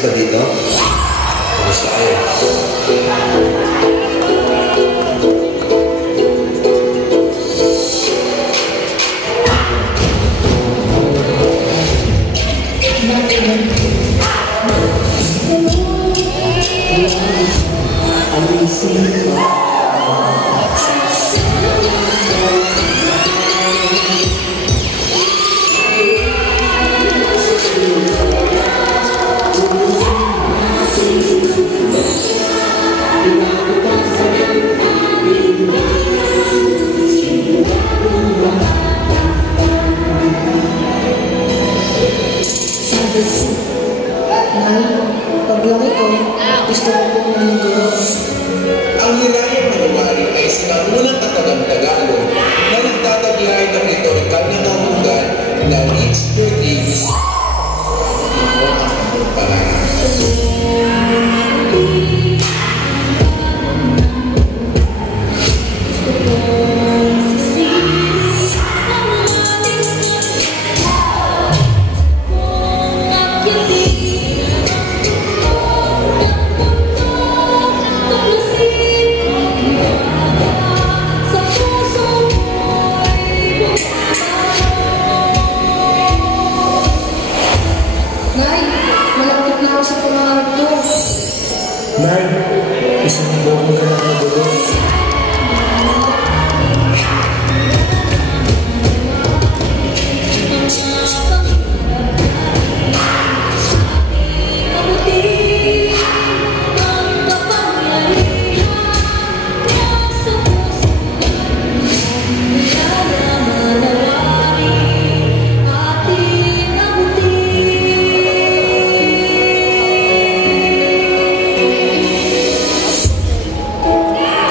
ba dito? Kamusta kayo? Paglaki ko, gusto ko pong maniguro. Ang Hirayang Manuwari ay sinaunang katagang-Tagalog na nagtataglay ng retorikal na kahugan na Rich Your Games ito ang among pangarap. Nay, isang buong ka na nagulo.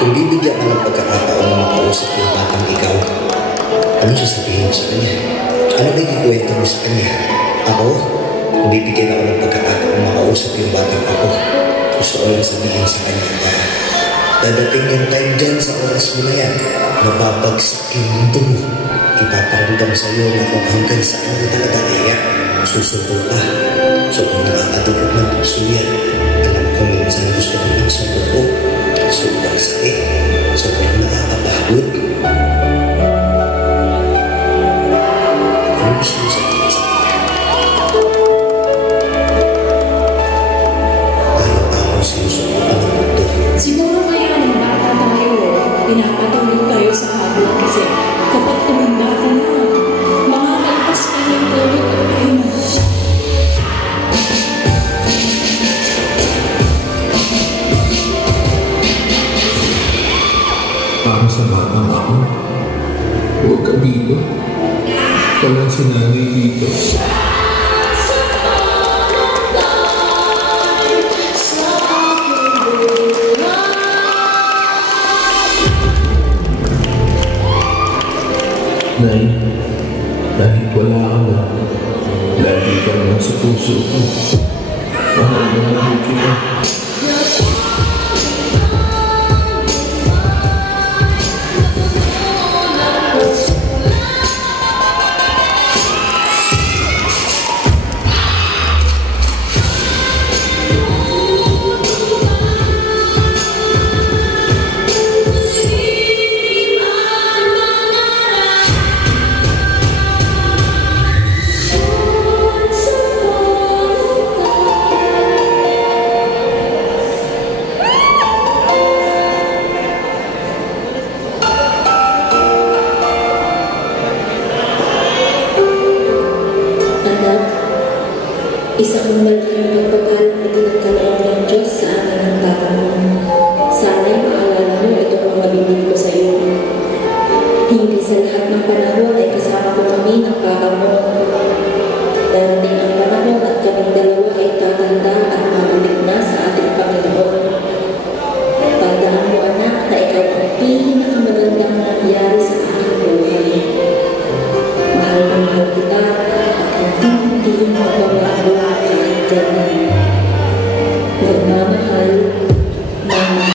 Kung bibigyan ka ng pagkakataon na makausap yung batang ikaw, ano sasabihin mo sa kanya? Ano ba ikikwento mo sa kanya? Ako, kung bibigyan ako ng pagkakataon na makausap yung batang ako, gusto ko lang sabihin sa kanya na dadating yung time dyan sa oras mo na yan, mababagsak yung mundo mo. Ipaparamdam sa iyo na kung hanggang saan ka talaga kaya, susuko ka. So kung nakakatulog ng puso yan, alam ko minsan gusto ko yung sumuko. Sobrang sakit, sobrang nakakapagod. Ano gusto mo sabihin sa akin? Araw-araw sinusuko ka ng mundo. Siguro ngayon ng bata tayo, pinapatulog tayo sa habol kasi kapag tumanda ka na, makakalpas ka ng tulog at ayun na. Para sa bata ako, huwag ka dito. Wala si nanay dito. Nay, kahit wala ka na, lagi ka na sa puso ko. Mahal na mahal kita. Isa kong malaking pagpapala na